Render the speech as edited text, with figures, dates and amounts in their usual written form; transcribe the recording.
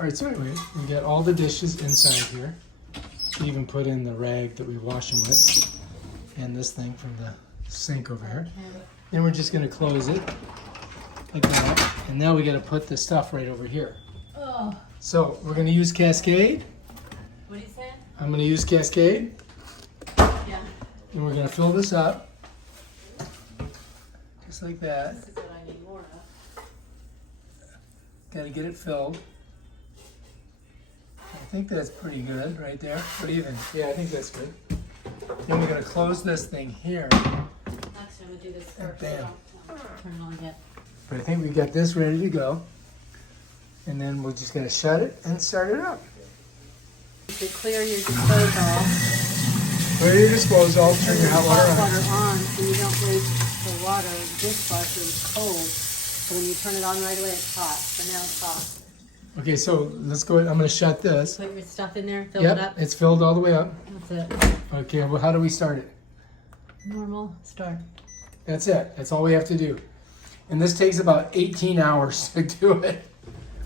All right, so anyway, we got all the dishes inside here. We even put in the rag that we wash them with, and this thing from the sink over here. Then we're just gonna close it like that, and now we gotta put the stuff right over here. Oh. So we're gonna use Cascade. What are you saying? I'm gonna use Cascade, Yeah. and we're gonna fill this up, just like that. This is what I need more of. Gotta get it filled. I think that's pretty good right there. What do you think? Yeah, I think that's good. Then we're gonna close this thing here. Actually, I'm gonna do this first. Bam. So turn it on yet. But I think we got this ready to go. And then we're just gonna shut it and start it up. To clear your disposal, Clear your disposal, turn your hot water hot on. water on, so you don't waste the water. The dishwasher is cold, so when you turn it on right away, it's hot. So now it's hot. Okay, so let's go ahead. I'm gonna shut this. Put your stuff in there, fill it up. Yep, it's filled all the way up. That's it. Okay, well, how do we start it? Normal start. That's it. That's all we have to do. And this takes about 18 hours to do it.